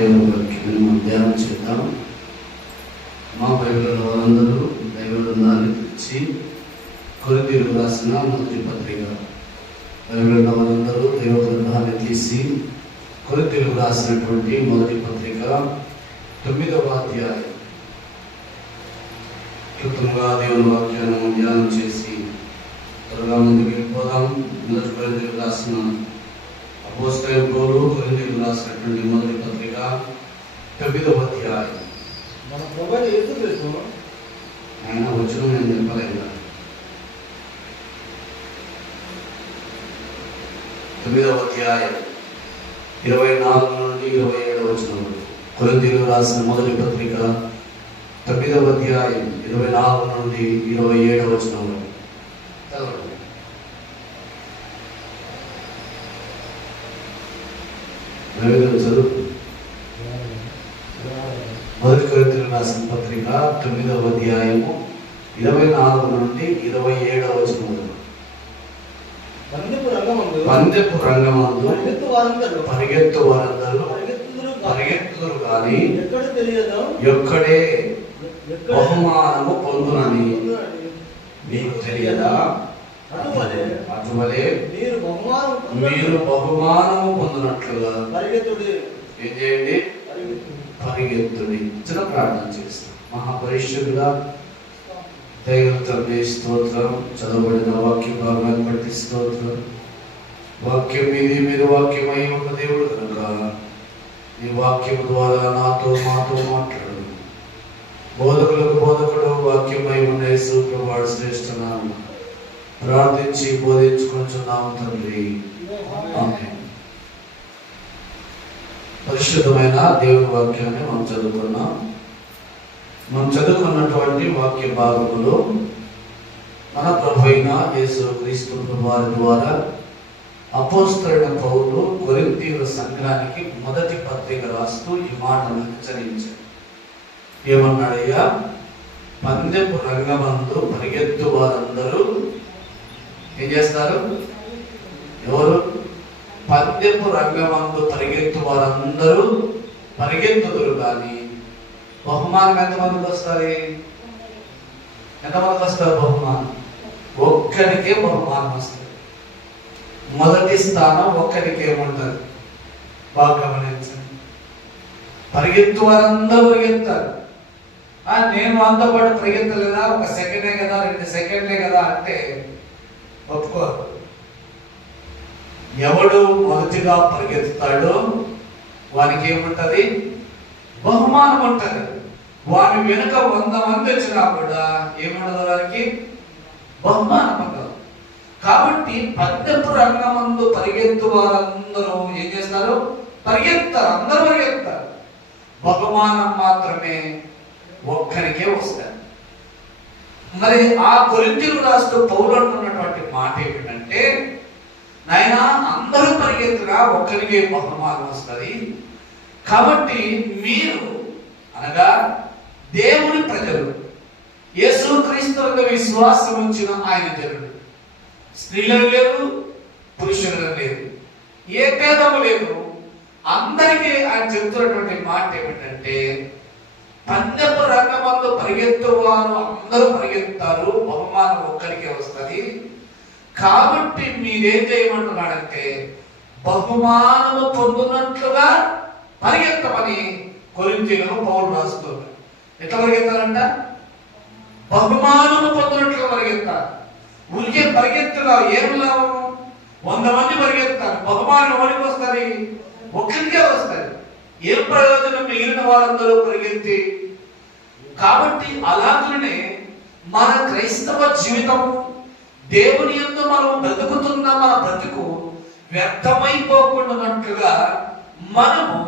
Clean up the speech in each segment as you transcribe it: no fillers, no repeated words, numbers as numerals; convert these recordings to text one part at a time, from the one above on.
దేవుని వాక్యాన్ని మనం ధ్యానం చేద్దాం. మా బైబిల్ వారందరూ దైవ గ్రంథాన్ని తెచ్చి కొరింథీయులకు రాసిన మొదటి పత్రిక, బైబిల్ వారందరూ దైవ గ్రంథాన్ని తీసి కొరింథీయులకు రాసినటువంటి మొదటి పత్రిక 9వ అధ్యాయం. క్లుప్తంగా దేవుని వాక్యాన్ని ధ్యానం చేసి త్వరగా ముందుకు వెళ్ళిపోదాం. మొదటి కొరింథీయులకు రాసిన అపోస్తలుడైన పౌలు కొరింథీయులకు రాసినటువంటి మొదటి పత్రిక 9వ అధ్యాయం. మన ప్రభువైన యేసుక్రీస్తు ఆయన వచ్చిన నేను చెప్పలేదు. 9వ అధ్యాయం 24 నుండి 27 వచనం. కొరింథీయులకు రాసిన మొదటి పత్రిక 9వ అధ్యాయం 24 నుండి 27 వచనం. చదువు. మొదటి కొరింథీయులకు రాసిన పత్రిక 9వ అధ్యాయము 24 నుండి 27 వచనం. పందెపు రంగమందు పరిగెత్తు వారందరూ పరిగెత్తుదురు కానీ ఎక్కడే బహుమానము పొందునని మీకు తెలియదా? అటువలే మీరు బహుమానము పొందినట్లుగా ఏం చేయండి? పరిగెత్తుడి. చిన్న ప్రార్థన చేస్తాం. మహాపరిశుద్ధుడా, దైవమే స్తోత్రం. చదవబడిన వాక్య భాగాన్ని బట్టి స్తోత్రం. వాక్యం మీది, మీరు వాక్యమై ఉన్న దేవుడు కనుక ఈ వాక్యం ద్వారా నాతో మాతో మాట్లాడు. బోధకులకు బోధకుడు వాక్యమై ఉన్న యేసు ప్రభువు శ్రేష్ఠ నామమున ప్రార్థించి బోధించుకుంటున్నాము తండ్రి. ఆమేన్. పరిశుద్ధమైన దేవుని వాక్యాన్ని మనం చదువుకున్నాం. మనం చదువుకున్నటువంటి వాక్య భాగంలో మన ప్రభు అయిన యేసు క్రీస్తు వారి ద్వారా అపోస్తలుడైన పౌలు కొరింథీయుల సంఘానికి మొదటి పత్రిక రాస్తూ ఈ మాటను హెచ్చరించాడు. ఏమన్నాడయ్యా? పందెపు రంగమందు పరిగెత్తు వారందరూ ఏం చేస్తారు? ఎవరు? పందెపు రంగమందు పరిగెత్తు వారందరూ పరిగెత్తుదురు కానీ బహుమానం ఎంతమందికి వస్తుంది? ఎంతమందికి వస్తారు బహుమానం? ఒక్కడికే బహుమానం వస్తుంది. మొదటి స్థానం ఒక్కడికి ఏముంటుంది? బాగా గమనించండి. పరిగెత్తు వారందరూ పరిగెత్తారు. నేను అంతా పాటు పరిగెత్తలేదా? 1 సెకండే కదా, 2 సెకండ్లే కదా అంటే ఒప్పుకోరు. ఎవడు మొదటిగా పరిగెత్తుతాడో వానికి ఏముంటది? బహుమానం ఉంటుంది. వాని వెనుక 100 మంది వచ్చినా కూడా ఏముండదు, వారికి బహుమానం ఉండదు. కాబట్టి పందెపు రంగమందు పరిగెత్తు వారందరూ ఏం చేస్తారు? పరిగెత్తారు. అందరూ పరిగెత్తారు. బహుమానం మాత్రమే ఒక్కరికే వస్తారు. మరి ఆ కొరింథీయులకు రాస్తూ పౌలు అంటున్నటువంటి మాట ఏమిటంటే, నాయనా అందరూ పరిగెత్తుగా ఒక్కరికే బహుమానం వస్తుంది. కాబట్టి మీరు అనగా దేవుని ప్రజలు, యేసుక్రీస్తువుకు విశ్వాసం ఉంచిన ఆయన జనులు, స్త్రీలను లేదు, పురుషులను లేదు, ఏ భేదము లేదు, అందరికీ ఆయన చెప్తున్నటువంటి మాట ఏమిటంటే, పందెపు రంగమందు పరిగెత్తువారు అందరూ పరిగెత్తారు, బహుమానం ఒక్కరికే వస్తుంది. కాబట్టి మీరేం చేయమంటున్నాడంటే బహుమానము పొందునట్లుగా పరిగెత్తమని కొరింథీయులకు పౌలు రాస్తున్నాడు. ఎట్లా పరిగెత్తాలంట? బహుమానము పొందినట్లుగా పరిగెత్తాలి. ఊరికే పరిగెత్తుగా ఏం లాభం? 100 మంది పరిగెత్తారు, బహుమానం ఎవరికి వస్తుంది? ఒక్కరికే వస్తుంది. ఏం ప్రయోజనం మిగిలిన వారందరూ పరిగెత్తి? కాబట్టి అలాగనే మన క్రైస్తవ జీవితం, దేవుని యందు మనం బ్రతుకుతున్న మన బ్రతుకు వ్యర్థమైపోకుండానట్లుగా మనము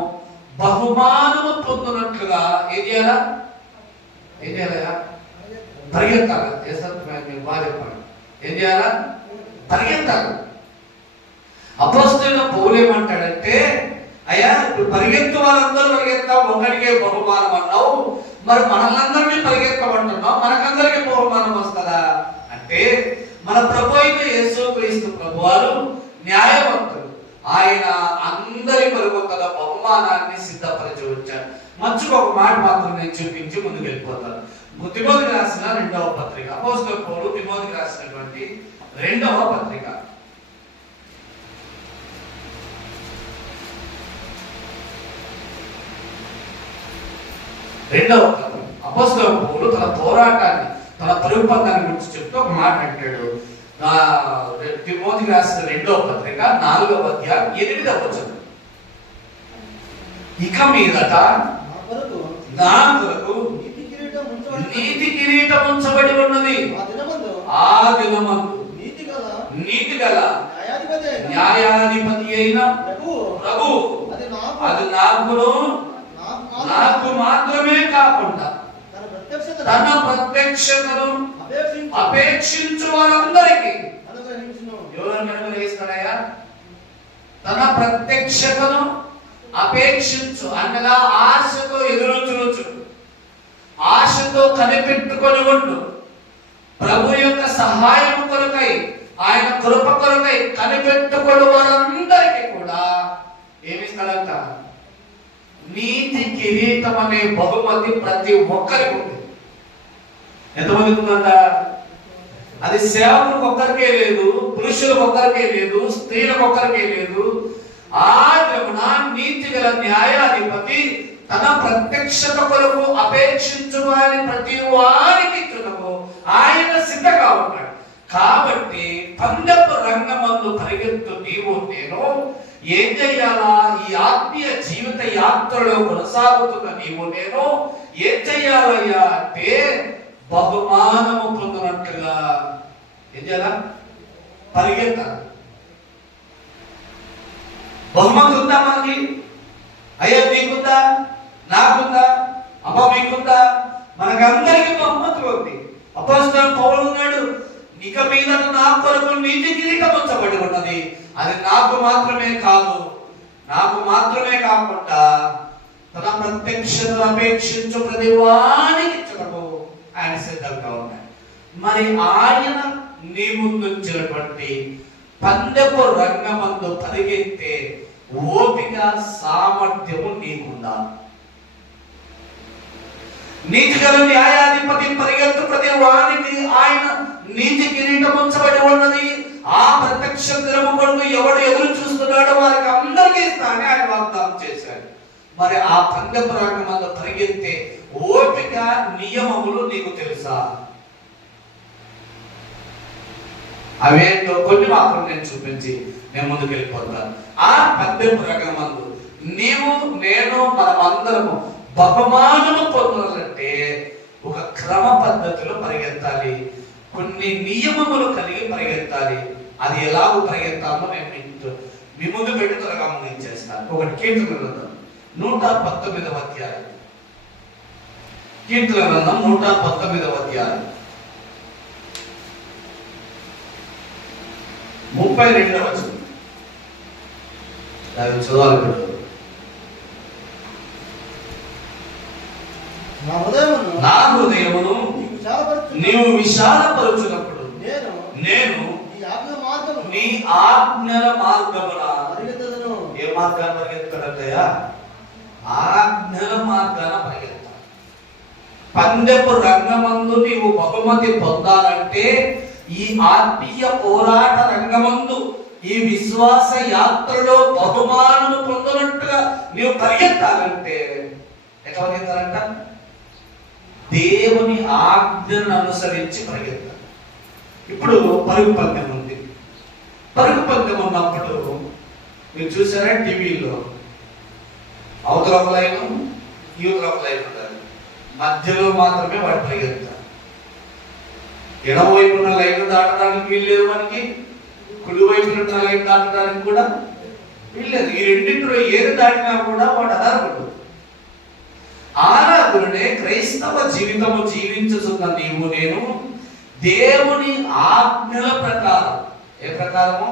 బహుమానము పొందినట్లుగా ఏం చేయాలా? ఏం చేయాలయా? పరిగెత్తాలి. మీరు బాగా చెప్పండి. ఏం చేయాలా? పరిగెత్తాలి. అపోస్తలుడైన పౌలు ఏమంటాడంటే, అయ్యా ఇప్పుడు పరిగెత్తు వాళ్ళందరూ పరిగెత్తావు, ఒకరికే బహుమానం అన్నావు, మరి మనల్ని పరిగెత్తమంటున్నావు, మనకందరికీ బహుమానం వస్తుందా అంటే, మన ప్రభు అయిన యేసుక్రీస్తు ప్రభువారు న్యాయవంతుడు. ఆయన అందరి కొరకు ఒక బహుమానాన్ని సిద్ధపరచు మధ్యలో ఒక మాట మాత్రం నేను చూపించి ముందుకు వెళ్ళిపోతాను. తిమోతికి రాసిన 2వ పత్రిక, అపోస్తలుడైన పౌలు తిమోతికి రాసినటువంటి 2వ పత్రిక, 2వ పత్రిక. అపోస్తలుడైన పౌలు తన పోరాటాన్ని, తన పరుగు పందాన్ని గురించి చెప్తూ ఒక మాట అంటాడు. తిమోతికి రాసిన 2వ పత్రిక 4వ అధ్యాయం 8వ వచనం, ఇక మీదట నా కొరకు నీతి కిరీటం ఉంచబడి ఉన్నది. ఆ దినమందు నీతి గల న్యాయాధిపతి అయిన ప్రభు అది నాకు మాత్రమే కాకుండా తన ప్రత్యక్షతను అపేక్షించు వారందరికీ ఎవరు అనుగ్రహిస్తాడయ్యా? తన ప్రత్యక్షతను అపేక్షించు అనగా ఆశతో ఎదురుచూచు, ఆశతో కనిపెట్టుకొని ఉండు. ప్రభు యొక్క సహాయం కొరకై, ఆయన కృప కొరకై కనిపెట్టుకొని వారందరికీ కూడా ఏమిస్తాడంట? నీతి కిరీటం అనే బహుమతి ప్రతి ఒక్కరికి ఉంది. ఎంతమందికి ఉందంట? అది సేవకులకు ఒక్కరికే లేదు, పురుషులకు ఒక్కరికే లేదు, స్త్రీలకు ఒక్కరికే లేదు. ఆ దినమున నీతి గల న్యాయాధిపతి తన ప్రత్యక్షత కొరకు అపేక్షించు వారి ప్రతి వారికి ఇచ్చుటకు ఆయన సిద్ధంగా ఉన్నాడు. కాబట్టి పందెపు రంగమందు పరిగెత్తు నీవు నేను ఏం చెయ్యాలా? ఈ ఆత్మీయ జీవిత యాత్రలో కొనసాగుతున్న నీవు నేను ఏం చెయ్యాలయ్యా అంటే బహుమానము పొందినట్లుగా ఏం చేయాలా? పరిగెత్తాలి. బహుమతి ఉందా మనకి? అయ్యా మీకుందా? నాకుందా? అబ్బా మీకుందా? మనకందరికీ బహుమతి ఉంది. అపోస్తలుడైన పౌలు ఉన్నాడు, ఇక మీద నా కొరకు నీతి కిరీటం ఉంచబడి ఉన్నది. అది నాకు మాత్రమే కాదు, నాకు మాత్రమే కాకుండా తన ప్రత్యక్షతను అపేక్షించు ప్రతి వానికి ఇచ్చటకు ఆయన సిద్ధంగా ఉన్నాడు. మరి ఆయన నీ ముందుంచినటువంటి పందెపు రంగమందు పరిగెత్తే ఓపిక, సామర్థ్యము నీకుందా? నీతి గల న్యాయాధిపతి పరిగెత్తు ప్రతి వానికి ఆయన నీతి కిరీటం ఉంచబడి ఉన్నది. ఆ ప్రత్యక్ష దినము కొరకు ఎవడు ఎదురు చూస్తున్నాడో వారికి అందరికీ ఇస్తానని ఆయన వాగ్దానం చేశాడు. మరి ఆ పందెపు రంగమందు పరిగెత్తే ఓపిక, నియమములు నీకు తెలుసా? అవేంటో కొన్ని మాత్రం నేను చూపించి నేను ముందుకు వెళ్ళిపోతాను. ఆ పందెపు రంగమందు నీవు, నేను, మనమందరము బహుమానము పొందాలంటే ఒక క్రమ పద్ధతిలో పరిగెత్తాలి, కొన్ని నియమములు కలిగి పరిగెత్తాలి. అది ఎలాగో పరిగెత్తామో నేను మీ ముందు పెట్టి త్వరగా ముగించేస్తాను. ఒకటి కీర్తన గ్రంథం 119వ అధ్యాయం, కీర్తన గ్రంథం 119వ అధ్యాయం 32వ వచనం. దాన్ని చదవాలి. నా హృదయమును నీవు విశాలపరచునప్పుడు నేను నీ ఆజ్ఞల మార్గమున ఏ మార్గాన్ని పరిగెత్తాడయ్యా? ఆజ్ఞల మార్గాన పరిగెత్తాలి. పందెపు రంగమందు నీవు బహుమతి పొందాలంటే, ఈ ఆత్మీయ పోరాట రంగమందు, ఈ విశ్వాస యాత్రలో బహుమానము పొందినట్టుగా నీవు పరిగెత్తాలంటే ఎట్లా పరిగెత్తాలంట? దేవుని ఆజ్ఞను అనుసరించి పరిగెత్తాలి. ఇప్పుడు పరుగు పందెం ఉంది. పరుగు పందెం ఉన్నప్పుడు మీరు చూసారా టీవీలో అవతల ఒక లైన్, యువతల ఒక లైన్ ఉండాలి. మధ్యలో మాత్రమే వాడు పరిగెత్తాలి. ఎడమవైపు ఉన్న లైన్ దాటడానికి వీల్లేదు, మనకి కుడి వైపు ఉన్న లైన్ దాటడానికి కూడా వీల్లేదు. ఈ రెండింటిలో ఏది దాటినా కూడా వాడు ఆధారపడు. ఆరాధులనే క్రైస్తవ జీవితము జీవించుతున్న నీవు నేను దేవుని ఆజ్ఞల ప్రకారం, ఏ ప్రకారము?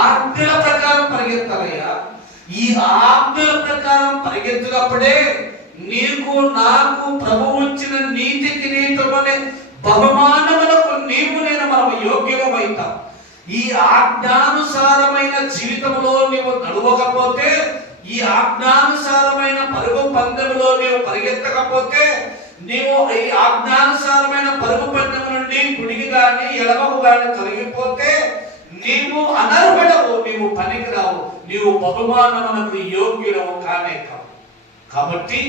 ఆజ్ఞల ప్రకారం పరిగెత్తాలయ్యా. ఈ ఆజ్ఞల ప్రకారం పరిగెత్తినప్పుడే నీకు, నాకు ప్రభువు ఇచ్చిన నీతి కిరీటం అనే బహుమానములకు నీవు, నేను మనం యోగ్యమవుతాం. ఈ ఆజ్ఞానుసారమైన జీవితంలో నీవు నడవకపోతే, ఈ ఆజ్ఞానుసారమైన పరుగు పందెములో నీవు పరిగెత్తకపోతే, నీవు ఈ ఆజ్ఞానుసారమైన పరుగు పందెం నుండి కుడికి గాని ఎడమకు గాని తొలగిపోతే నీవు అనర్హుడవు, నీవు పనికిరావు, నీవు బహుమానమునకు యోగ్యుడవు కానే కావు. కాబట్టి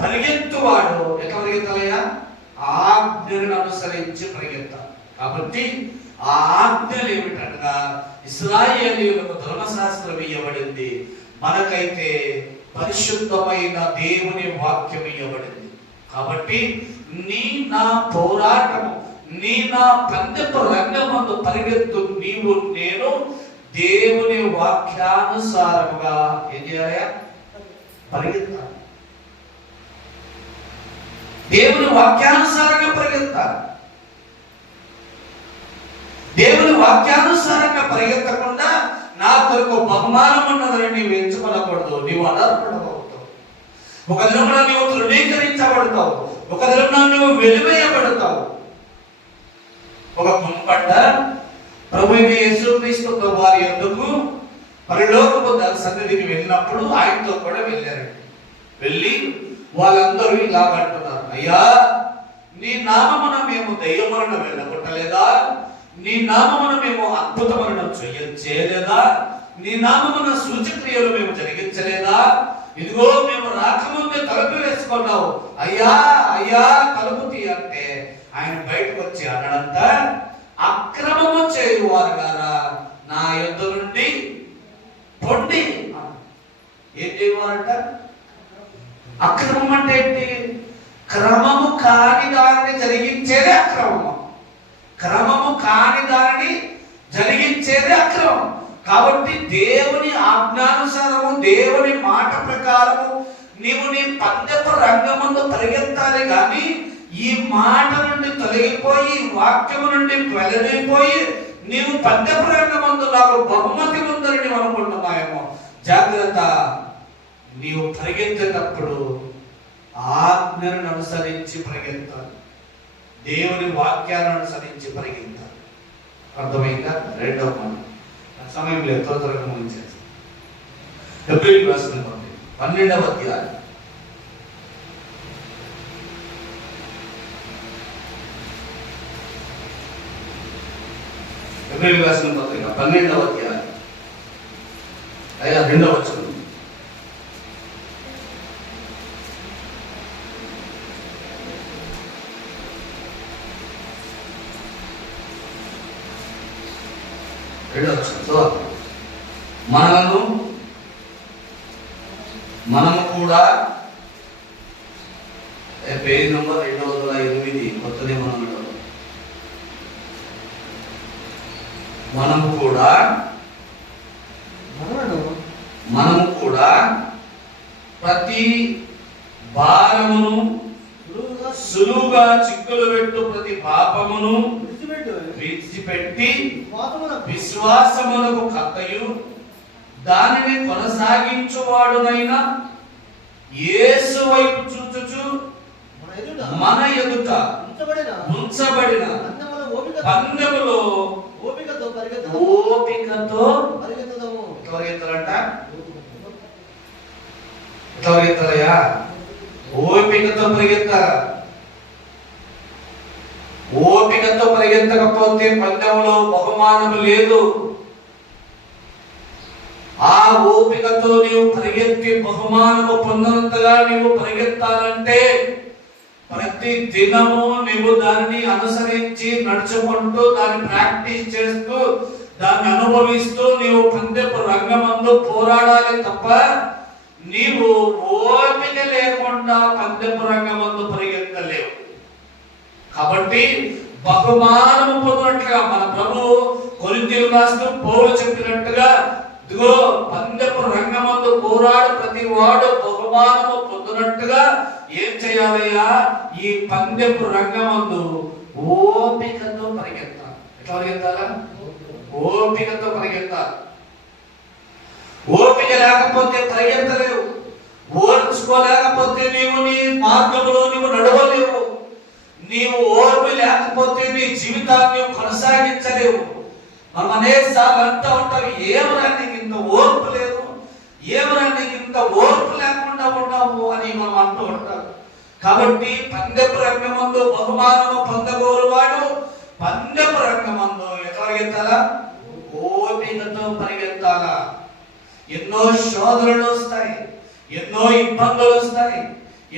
పరిగెత్తువాడు ఎట్లా పరిగెత్తాలయ్యా? ఆజ్ఞలను అనుసరించి పరిగెత్తాలి. కాబట్టి ఆ ఆజ్ఞలు ఏమిటనగా ఇశ్రాయేలీయులకు ధర్మశాస్త్రం ఇవ్వబడింది, మనకైతే పరిశుద్ధమైన దేవుని వాక్యం ఇవ్వబడింది. కాబట్టి నీ నా పోరాటము, నీ నా పందెపు రంగమందు పరిగెత్తు నీవు నేను దేవుని వాక్యానుసారముగా ఏం చేయాలి? పరిగెత్తాలి. దేవుని వాక్యానుసారంగా పరిగెత్తాలి. దేవుని వాక్యానుసారంగా పరిగెత్తకుండా నా కొరకు బహుమానం ఉన్నదని నీవు ఎంచుకోనకూడదు. నీవు అనర్హుడవుతావు. ఒక దినమున నీవు తృణీకరించబడతావు, ఒక దినమున నువ్వు వెలివేయబడతావు. ఒక కుంపట ప్రభువైన యేసుక్రీస్తు వారి యొద్దకు పరలోకపు సన్నిధికి వెళ్ళినప్పుడు ఆయనతో కూడా వెళ్ళారండి. వెళ్ళి వాళ్ళందరూ ఇలాగంటున్నారు, అయ్యా నీ నామమున మేము దయ్యములను వెళ్ళగొట్టలేదా? నీ నామమున మేము అద్భుతములను చేయలేదా? నీ నామమున సూచక్రియలు మేము జరిగించలేదా? ఇదిగో మేము రాకముందే తలుపు వేసుకున్నావు, అయ్యా అయ్యా తలుపు తీ అంటే ఆయన బయటకు వచ్చి అన్నడంతా, అక్రమము చేయువారు గారా నా యొద్ద నుండి పొండి. ఏం చేయవారంట? అక్రమం అంటే ఏంటి? క్రమము కాని దానిని జరిగించేదే అక్రమము. క్రమము కాని దానిని జరిగించేదే అక్రమం. కాబట్టి దేవుని ఆజ్ఞానుసారము, దేవుని మాట ప్రకారము నీవు నీ పందెపు రంగమందు పరిగెత్తాలి. కానీ ఈ మాట నుండి తొలగిపోయి, వాక్యము నుండి వెలడిపోయి నీవు పందెపు రంగమందు నాకు బహుమతి ఉందని నీవు అనుకుంటున్నాయేమో. జాగ్రత్త. నీవు పరిగెత్తేటప్పుడు ఆజ్ఞను అనుసరించి పరిగెత్తాలి, దేవుని వాక్యాలను అనుసరించి పరిగెత్తాలి. అర్థమైందా? రెండవ మాట. సమయం లేదు, త్వరగా ముగించేస్తాను. హెబ్రీయులకు రాసిన పత్రిక 12వ అధ్యాయం. హెబ్రీయులకు రాసిన పత్రిక 12వ అధ్యాయం 2వ వచనం. మనము కూడా పేజ్ నంబర్ 208 కొత్త నిబంధనలో మనము కూడా ప్రతి భారమును సులువుగా చిక్కులు పెట్టు ప్రతి పాపమును విడిచిపెట్టి విశ్వాసమునకు కర్తయు దానిని కొనసాగించువాడునైన యేసు వైపు చూచుచు మన ఎదుట ఉంచబడిన పందెములో ఓపికతో పరిగెత్తాలంట. ఎట్లా పరిగెత్తాలయ్యా? ఓపికతో పరిగెత్తాలా. ఓపికతో పరిగెత్తకపోతే పందెంలో బహుమానము లేదు. ఆ ఓపికతో నీవు పరిగెత్తి బహుమానము పొందినంతగా నీవు పరిగెత్తాలంటే ప్రతి దినము నీవు దాన్ని అనుసరించి నడుచుకుంటూ దాన్ని ప్రాక్టీస్ చేస్తూ దాన్ని అనుభవిస్తూ నీవు పందెపు రంగమందు పోరాడాలి తప్ప నీవు ఓపిక లేకుండా పందెపు రంగమందు పరిగెత్తలేవు. కాబట్టి బహుమానము పొందినట్లుగా మన ప్రభు కొరింథీయులకు రాస్తూ పౌలు చెప్పినట్టుగా, ఇదిగో పందెపు రంగమందు పోరాడు ప్రతి వాడు బహుమానము పొందినట్టుగా ఏం చేయాలయ్యా? ఈ పందెపు రంగమందు ఓపికతో పరిగెత్తాలి. ఎట్లా పరిగెత్తాలా? ఓపికతో పరిగెత్తాలి. ఓపిక లేకపోతే పరిగెత్తలేవు. ఓర్చుకోలేకపోతే నీవు నీ మార్గంలో నీవు నడవలేవు. నీవు ఓర్పు లేకపోతే నీ జీవితాన్ని కొనసాగించలేవు. మనం అనేకసార్లు అంటూ ఉంటావు, ఏమరా నీకు ఇంత ఓర్పు లేదు, ఏమరా నీకు ఇంత ఓర్పు లేకుండా ఉన్నావు అని మనం అంటూ ఉంటారు. కాబట్టి పందెపు రంగమందు బహుమానము పొందగోరువాడు పందెపు రంగమందు ఎట్లా పరిగెత్తాలా? ఓపికతో పరిగెత్తాలా. ఎన్నో శోధనలు వస్తాయి, ఎన్నో ఇబ్బందులు వస్తాయి,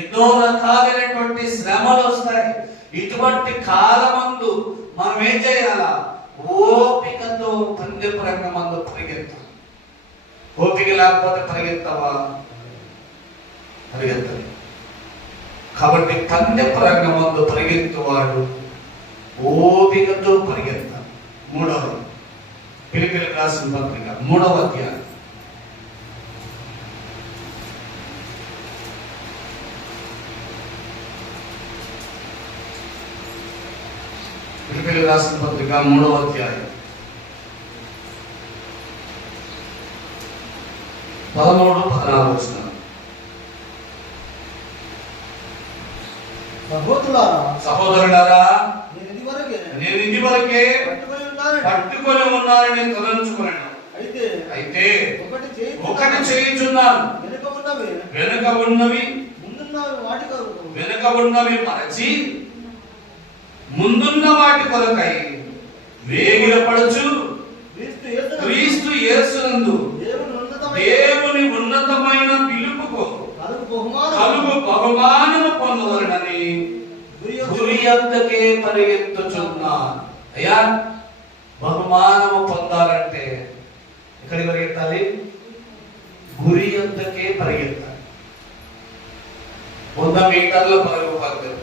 ఎన్నో రకాలైనటువంటి శ్రమలు వస్తాయి. ఇటువంటి కాలమందు మనం ఏం చేయాలా? ఓపికతో పందెపు రంగమందు పరిగెత్తాలి. ఓపిక లేకపోతే పరిగెత్తావా? పరిగెత్తాలి. కాబట్టి పందెపు రంగమందు పరిగెత్తువాడు ఓపికతో పరిగెత్తాలి. మూడవది ఫిలిప్పీయులకు రాసిన పత్రిక 3వ అధ్యాయం. ఫిలిప్పీయులకు రాసిన పత్రిక 3వ అధ్యాయం 13-14 వచనాలు. సహోదరులారా, నేను ఇదివరకే పట్టుకొని ఉన్నానని తలంచుకున్నాను. అయితే ఒకటి చేయుచున్నాను, వెనుక ఉన్నవి మరచి ముందున్న వాటి కొరకై వేగిరపడుచు క్రీస్తు యేసునందు దేవుని ఉన్నతమైన పిలుపుకు కలుగు బహుమానము పొందవలనని గురి యొద్దకే పరిగెత్తుచున్నాను. అయ్యా, బహుమానము పొందాలంటే ఎక్కడికి పరిగెత్తాలి? గురి యొద్దకే పరిగెత్తాలి. 100 మీటర్ల పరుగు పందెం,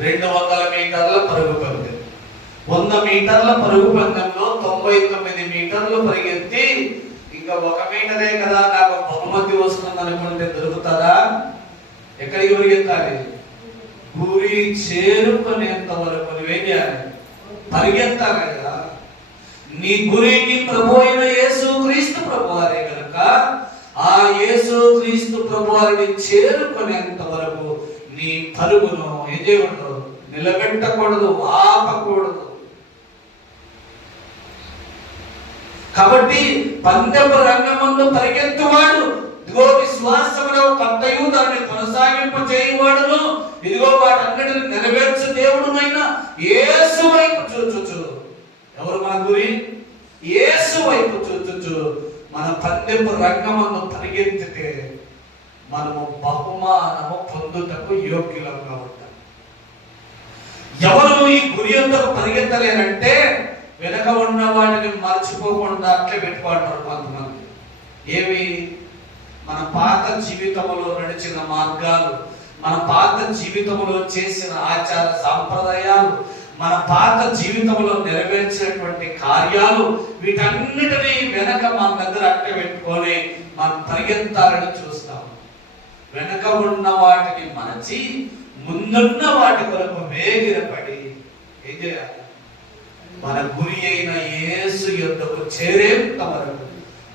200 మీటర్ల పరుగు పందెం. 100 మీటర్ల పరుగు పందెంలో 99 మీటర్లు పరిగెత్తి ఇంకా 1 మీటరే కదా నాకు బహుమతి వస్తుంది అనుకుంటే దొరుకుతుందా? ఎక్కడికి పరిగెత్తాలి? గురి చేరుకునేంత వరకు నువ్వేం చేయాలి? పరిగెత్తాలి కదా. నీ గురి నీ ప్రభు అయిన యేసు క్రీస్తు ప్రభు వారే కనుక ఆ యేసు క్రీస్తు ప్రభు వారిని చేరుకునేంత వరకు నీ పరుగును ఏం చేయకూడదు? నిలబెట్టకూడదు, ఆపకూడదు. కాబట్టి పందెపు రంగమందు పరిగెత్తువాడు ఇదిగో విశ్వాసములో కర్తయు దాన్ని కొనసాగింపు చేయువాడును ఇదిగో వాటన్నిటిని నెరవేర్చు దేవుడునైనా యేసు వైపు చూచుచు. ఎవరు మన గురి? యేసు వైపు చూచుచు మన పందెపు రంగమందు పరిగెత్తితే మనము బహుమానము పొందుటకు యోగ్యులంగా ఉంటాం. ఎవరు ఈ గురి యొద్దకు పరిగెత్తలేనంటే వెనక ఉన్న వాటిని మర్చిపోకుండా అట్లే పెట్టుకుంటారు కొంతమంది. ఏవి? మన పాత జీవితంలో నడిచిన మార్గాలు, మన పాత జీవితంలో చేసిన ఆచార సాంప్రదాయాలు, మన పాత జీవితంలో నెరవేర్చినటువంటి కార్యాలు, వీటన్నిటినీ వెనక మన దగ్గర అట్టే పెట్టుకొని మనం పరిగెత్తాలని చూస్తాం. వెనక ఉన్న వాటిని మరచి ముందున్న వాటి కొరకు వేగిరపడి ఏం చేయాలి? మన గురి అయిన యేసు యొద్దకు చేరేంత వరకు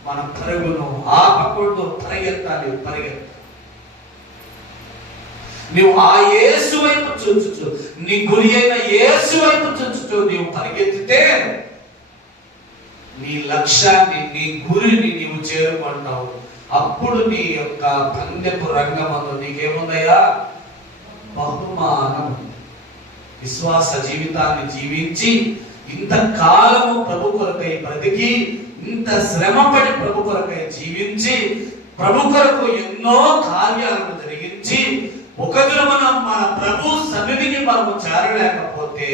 మన పరుగును ఆపకూడదు, పరిగెత్తాలి. నువ్వు ఆ యేసు వైపు చూచుచు, నీ గురి అయిన యేసు వైపు చూచుచు నీవు పరిగెత్తితే నీ లక్ష్యాన్ని, నీ గురిని నీవు చేరుకుంటావు. అప్పుడు నీ యొక్క పందెపు రంగమందు నీకేముందయ్యా? బహుమానం. విశ్వాస జీవితాన్ని జీవించి ఇంతకాలము ప్రభు కొరకై బ్రతికి, ఇంత శ్రమపడి ప్రభు కొరకై జీవించి, ప్రభు కొరకు ఎన్నో కార్యాలను జరిగించి ఒక దినమున మన ప్రభు సన్నిధికి మనము చేరలేకపోతే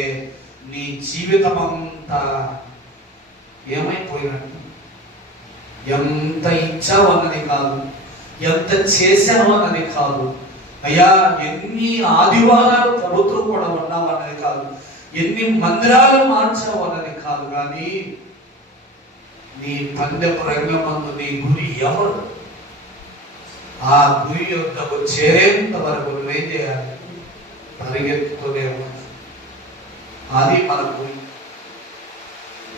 నీ జీవితం అంతా ఏమైపోయినట్టు? ఎంత ఇచ్చావన్నది కాదు, ఎంత చేసావన్నది కాదు, అయ్యా ఎన్ని ఆదివారాలు ప్రభుత్వం కూడా ఉన్నావన్నది కాదు, ఎన్ని మందిరాలు మార్చావు అన్నది కాదు, కానీ నీ పందెపు రంగమందు నీ గురి ఎవరు? ఆ గురి యొద్దకు చేరేంత వరకు నువ్వేం చేయాలి? పరిగెత్తుతూనే ఉండాలి. అది మన గురి.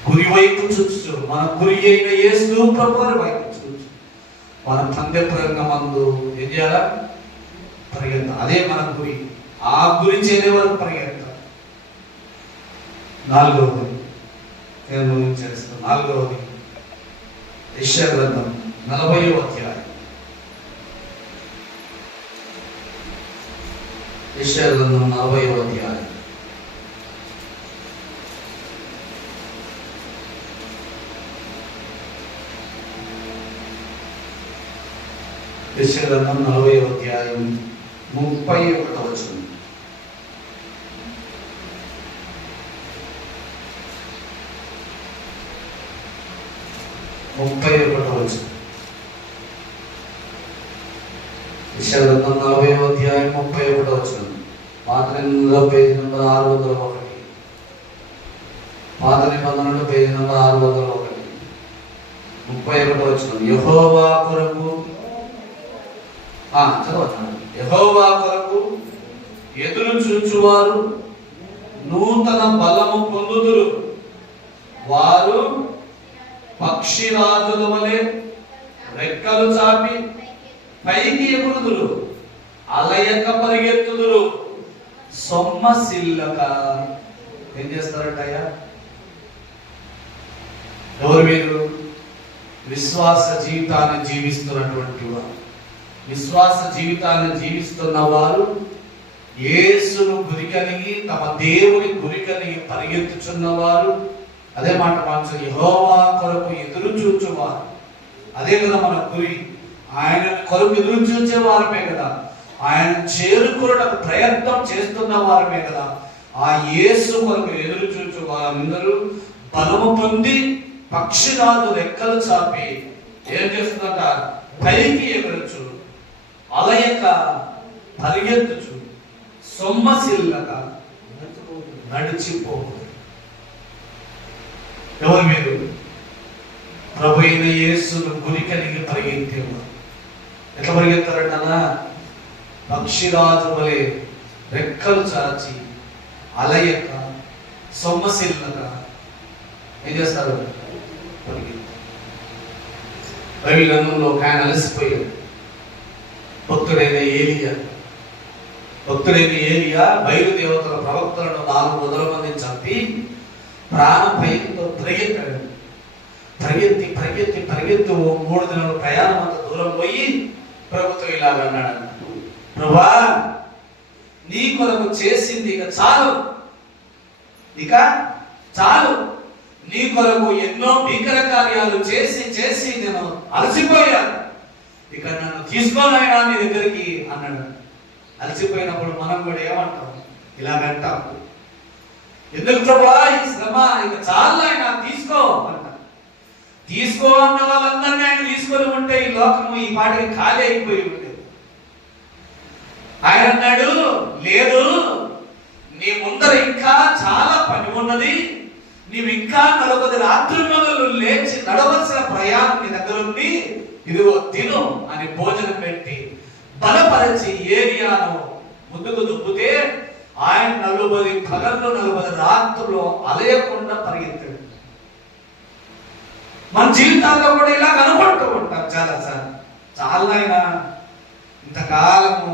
గురి వైపు చూచు, మన గురి అయిన యేసు ప్రభువారి వైపు చూచు మన పందెపు రంగమందు ఏం చేయాలా? పరిగెత్తాలి. అదే మన గురి. ఆ గురి చేరే వరకు పరిగెత్తాలి. 4వది నేను ముగించేస్తాను. 4వది యెషయా గ్రంథం 40వ అధ్యాయం యెషయా గ్రంథం 40వ అధ్యాయం. యెషయా గ్రంథం 40వ అధ్యాయం 31వ వచనం. యెషయా గ్రంథం 40వ అధ్యాయం 31వ వచనం. పాత నిబంధనలో పేజీ నంబర్ 601. పాత నిబంధనలో పేజీ నంబర్ 601. 31వ వచనం. యెహోవా కొరకు చదవండి. యెహోవా కొరకు ఎదురు చూచువారు నూతన బలము పొందుదురు. వారు పక్షిరాజుల వలె రెక్కలు చాపి పైకి ఎగురుదురు. అలయక పరిగెత్తుదురు. సొమ్మసిల్లక. ఏం చేస్తారంటయ్యా? ఎవరు మీరు? విశ్వాస జీవితాన్ని జీవిస్తున్నటువంటి వారు. విశ్వాస జీవితాన్ని జీవిస్తున్న వారు యేసును గురికలిగి, తమ దేవుని గురికలిగి పరిగెత్తుచున్నవారు. అదే మాట మార్చు. యెహోవా కొరకు ఎదురు చూచువారు. అదే కదా మన గురి. ఆయన కొరకు ఎదురు చూచే వారమే కదా, ఆయన చేరుకున్నటకు ప్రయత్నం చేస్తున్న వారమే కదా. ఆ యేసు కొరకు ఎదురు చూచు వారందరూ బలము పొంది పక్షిరాజు రెక్కలు చాపి ఏం చేస్తుందంట? పైకి ఎగరచ్చు, అలయక పరిగెత్తుచు, సొమ్మసిల్లక నడిచిపో. ఎవరు మీరు? ప్రభు అయిన యేసును గురి కలిగి పరిగెత్తేవారు. ఎట్లా పరిగెత్తారంటనా? పక్షిరాజు వలె రెక్కలు చాచి అలయక సొమ్మసిల్లక ఏం చేస్తారు? బైబిల్ గ్రంథంలో ఒక ఆయన అలసిపోయాడు. భక్తుడైన ఏలియా బయలుదేవతల ప్రవక్తలను 400 మందిని చంపి ప్రాణభయంతో పరిగెత్తాడు. పరిగెత్తి 3 దినాలు ప్రయాణం అంత దూరం పోయి ప్రభుత్వం ఇలాగ అన్నాడు, ప్రభా నీ కొరకు చేసింది ఇక చాలు. నీ కొరకు ఎన్నో భీకర కార్యాలు చేసి నేను అలసిపోయాను. ఇక నన్ను తీసుకోనైనా నీ దగ్గరికి అన్నాడు. అలసిపోయినప్పుడు మనం కూడా ఏమంటాం? ఇలాగంటాం, ఎందుకు ప్రభా ఈ శ్రమ, ఇక చాలు ఆయన తీసుకో అంట. తీసుకో అన్న వాళ్ళందరినీ ఆయన తీసుకొని ఉంటే ఈ లోకము ఈ పాటికి ఖాళీ అయిపోయి ఉండేది. ఆయన అన్నాడు, లేదు, నీ ముందర ఇంకా చాలా పని ఉన్నది. నీవు ఇంకా 40 రాత్రులు లేచి నడవలసిన ప్రయాణం నీ దగ్గర ఉంది. ఇదిగో తిను అని భోజనం పెట్టి బలపరిచి ఏరియాను ముందుకు దుబ్బితే ఆయన 40 పగళ్ళు 40 రాత్రులు అలయకుండా పరిగెత్తాడు. మన జీవితాల్లో కూడా ఇలా కనపడుతూ ఉంటాం చాలా ఆయన ఇంతకాలము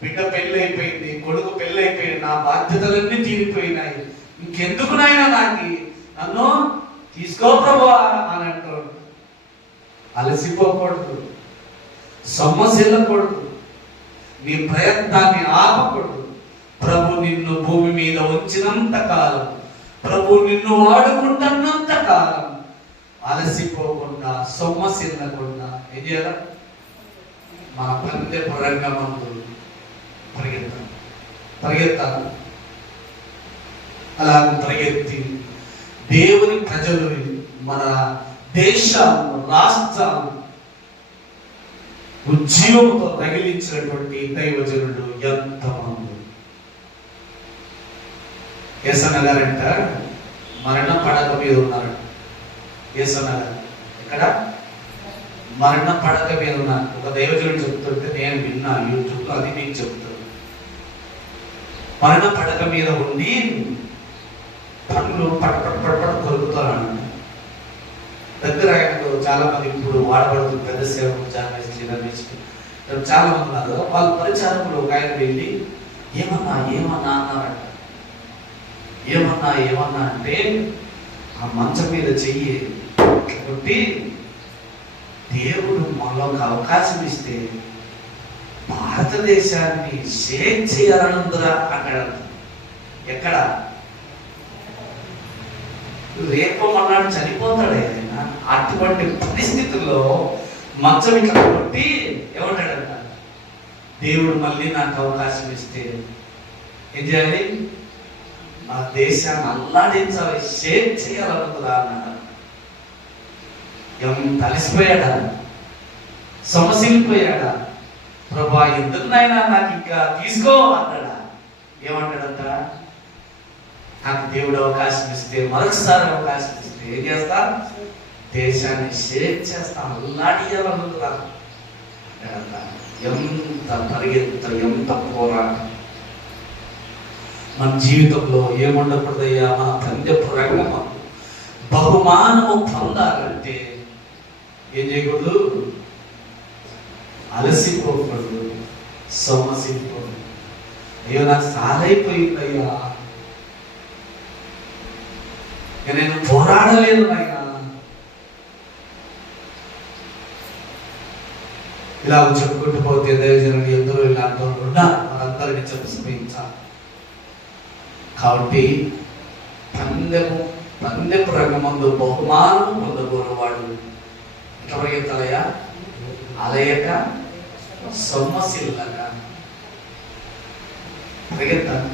బిడ్డ పెళ్ళి అయిపోయింది, కొడుకు పెళ్ళి అయిపోయింది, నా బాధ్యతలన్నీ తీరిపోయినాయి, ఇంకెందుకు నాయనా నన్ను తీసుకో ప్రభువా అని అంటాడు. అలసిపోకూడదు, సొమ్మసిల్లకూడదు, నీ ప్రయత్నాన్ని ఆపకూడదు. ప్రభు నిన్ను భూమి మీద ఉంచినంత కాలం, ప్రభు నిన్ను వాడుకుంటున్నంత కాలం అలసిపోకుండా సొమ్మసిల్లకుండా ఏం చేయాలి? మన పందె రంగమందు పరిగెత్తాలి. అలా పరిగెత్తి దేవుని ప్రజలు, మన దేశాలు, రాష్ట్రాలు ఉద్యమంతో తగిలించినటువంటి దైవజనుడు ఎంతమంది. యేసన్న గారంట మరణ పడక మీద ఉన్నారు. యేసన్న గారు ఎక్కడ? మరణ పడక మీద ఉన్నారు. ఒక దైవజనుడు చెప్తుంటే నేను విన్నా యూట్యూబ్ లో, అది మీకు చెప్తాను. మరణ పడక మీద ఉండి పనులు పడపడ కొరుకుతారంట. దగ్గర ఆయనకు చాలా మంది ఇప్పుడు వాడబడుతుంది, పెద్ద సేవకు చాలా మంది ఉన్నారు. వాళ్ళ పరిచారకులు ఒక ఆయన వెళ్ళి ఏమన్నా అన్నారంట. ఏమన్నా అంటే ఆ మంచం మీద చెయ్యి కొట్టి, దేవుడు మనలో ఒక అవకాశం ఇస్తే భారతదేశాన్ని షేర్ చేయాలనుందిరా అన్నాడు. ఎక్కడ? రేపు మన్నాడు చనిపోతాడు ఆయన. అటువంటి పరిస్థితుల్లో మంచం ఇట్లా కొట్టి ఏమంటాడంట, దేవుడు మళ్ళీ నాకు అవకాశం ఇస్తే ఏం చేయాలి? నా దేశాన్ని అల్లాడించాలి, షేర్ చేయాలనుకుందా అన్నాడు. ఎంత అలసిపోయాడా, సమసిల్లిపోయాడా? ప్రభా ఎందుకునైనా నాకు ఇంకా తీసుకో అన్నాడా? ఏమంటాడంట, నాకు దేవుడు అవకాశం ఇస్తే, మరొకసారి అవకాశం ఇస్తే ఏం చేస్తా? దేశాన్ని షేర్ చేస్తా, అల్లాడియాలనుకుందా అన్నాడంట. ఎంత పరిగెత్త, ఎంత పోరాటం! మన జీవితంలో ఏముండకూడదయ్యా? మన పందెపు రంగము బహుమానము పొందాలంటే ఏం చేయకూడదు? అలసిపోకూడదు, సొమ్మసిపోకూడదు. అయ్యో నాకు సాలైపోయిందయ్యా, నేను పోరాడలేదు నాయనా. ఇలా చెప్పుకుంటూ పోతే దైవజనులు ఎందరో ఇలాంటి ఉన్నారు, వారందరినీ చెప్పించాలి. కాబట్టి పందెపు రంగమందు బహుమానం పొందగోరువాడు ఎట్లా పరిగెత్తాలయ్యా? అలయక సొమ్మసిల్లగా పరిగెత్తాలి.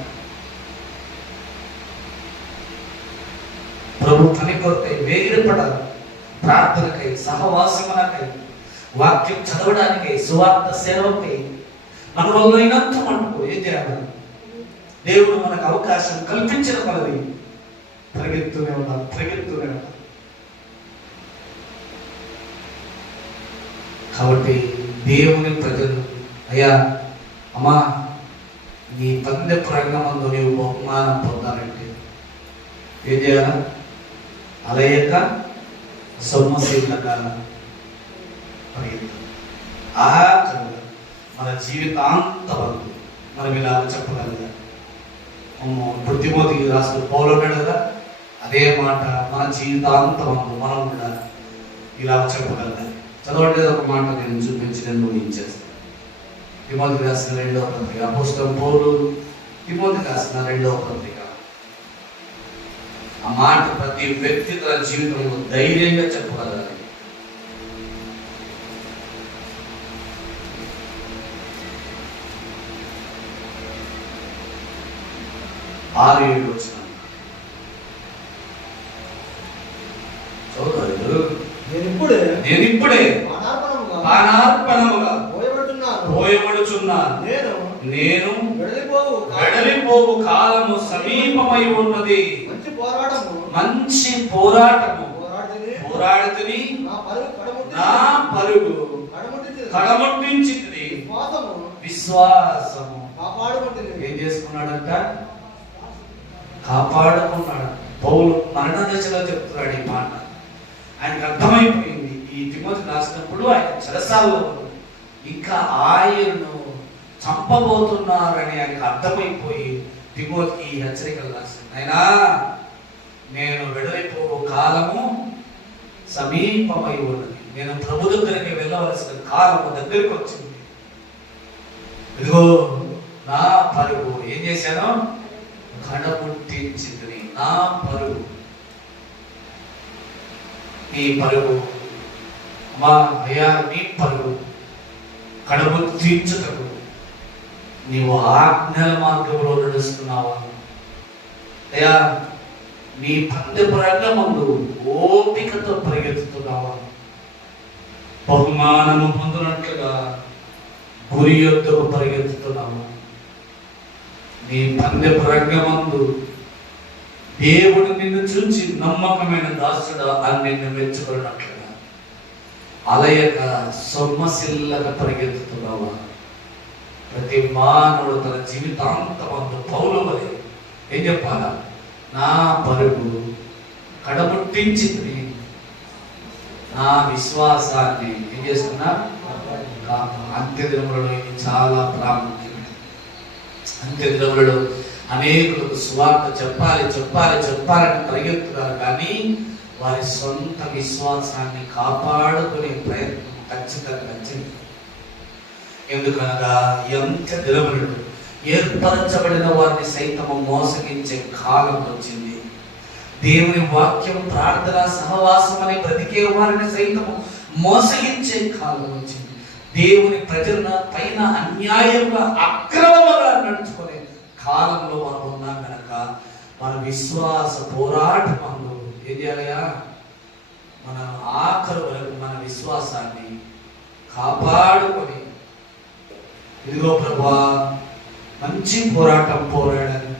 ప్రభు పని కొరకై వేగిరపడాలి, ప్రార్థనకై, సహవాసమునకై, వాక్యం చదవడానికై, సువార్త సేవకై మన వల్ల అయినంత మటుకు ఏం చేయాలి? దేవుడు మనకు అవకాశం కల్పించిన కొలది పరిగెత్తునే ఉండాలి, పరిగెత్తునే ఉండాలి. కాబట్టి దేవుని ప్రజలు, అయ్యా అమ్మా, నీ పందెపు రంగమందు నీవు బహుమానం పొందాలంటే ఏం చేయాలా? అలయక సొమ్మశీలగా పరిగెత్తాలి. ఆఖరుగా మన జీవితాంతమందు మనం ఇలా చెప్పగలగా, ఇప్పుడు తిమోతికి రాసిన పౌలు ఉన్నాడు కదా, అదే మాట మన జీవితాంతమందు మనం కూడా ఇలా చెప్పగలగాలి. చదవట్లేదు ఒక మాట నేను చూపించి నేను ముగించేస్తాను. తిమోతికి రాసిన 2వ పత్రిక, అపోస్తలుడైన పౌలు తిమోతికి రాసిన 2వ పత్రిక. ఆ మాట ప్రతి వ్యక్తి తన జీవితంలో ధైర్యంగా చెప్పగలగాలి. 6-7 వచనం చదువుతారు. నేనిప్పుడే పానార్పణముగా పోయబడుచున్నాను, నేను వెడలిపోవు కాలము సమీపమై ఉన్నది. మంచి పోరాటము పోరాడితిని, నా పరుగు కడముట్టించితిని, విశ్వాసము ఏం చేసుకున్నాడంట? కాపాడుకున్నాడు. పౌలు మరణ దశలో చెప్తున్నాడు ఈ మాట. ఆయనకు అర్థమైపోయింది, ఈ తిమోతి రాసినప్పుడు ఆయన చెరసాల్లో ఇంకా ఆయనను చంపబోతున్నారని ఆయనకు అర్థమైపోయి తిమోతికి ఈ హెచ్చరికలు రాసింది. అయినా నేను వెడలిపో కాలము సమీపమై ఉన్నది, నేను ప్రభు దగ్గరికి వెళ్ళవలసిన కాలము దగ్గరికి వచ్చింది. ఇదిగో నా పరుగు ఏం చేశాను? కడముట్టించింది. నా పరుగు, నీ పరుగు మా అయ్యా, నీ పరుగు కడముట్టించుటకు నీవు ఆజ్ఞల మార్గంలో నడుస్తున్నావా? అయ్యా, నీ పందెపు రంగమందు ఓపికతో పరిగెత్తుతున్నావా? బహుమానము పొందినట్లుగా గురి యొద్దకు పరిగెత్తుతున్నావా? నీ పందెపు రంగమందు దేవుడు నిన్ను చూచి నమ్మకమైన దాసుడా అని నిన్ను మెచ్చుకున్నట్లుగా అలయక సొమ్మసిల్లగా పరిగెత్తుతున్నావా? ప్రతి మానవుడు తన జీవితాంతమందు పౌలు వలె ఏం చెప్పాలా? నా పరుగు కడముట్టించింది, నా విశ్వాసాన్ని ఏం చేస్తున్నా? అంత్యదినములలో ఇది చాలా ప్రాముఖ్యమైనది. అంత్యదినములలో అనేకులకు సువార్త చెప్పాలని పరిగెత్తున్నారు, కానీ వారి సొంత విశ్వాసాన్ని కాపాడుకునే ప్రయత్నం ఖచ్చితంగా ఎందుకనగా ఎంత దినములు ఏర్పరచబడిన వారిని సైతము మోసగించే కాలం వచ్చింది. దేవుని వాక్యం, ప్రార్థన, సహవాసం అనే బ్రతికే వారిని సైతము మోసగించే కాలం వచ్చింది. దేవుని ప్రజల పైన అన్యాయంగా, అక్రమంగా నడుచుకునే కాలంలో మనం ఉన్నాం కనుక మన విశ్వాస పోరాటంలో ఏం చేయాలయా? మన ఆఖరు వరకు మన విశ్వాసాన్ని కాపాడుకొని, ఇదిగో ప్రభువా మంచి పోరాటం పోరాడని,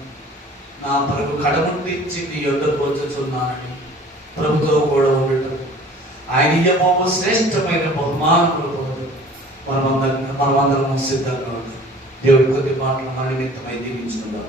నా పరుగు కడముంటించి నీ యొద్దకు వచ్చుచున్నానని ప్రభుతో కూడా ఉండటం, ఆయన ఇయ్యబోవు శ్రేష్టమైన బహుమానములు మనమందరం సిద్ధంగా ఉన్నాం. దేవుడి కొద్ది మాటలు మన నిమిత్తమై దీవించుకుందాం.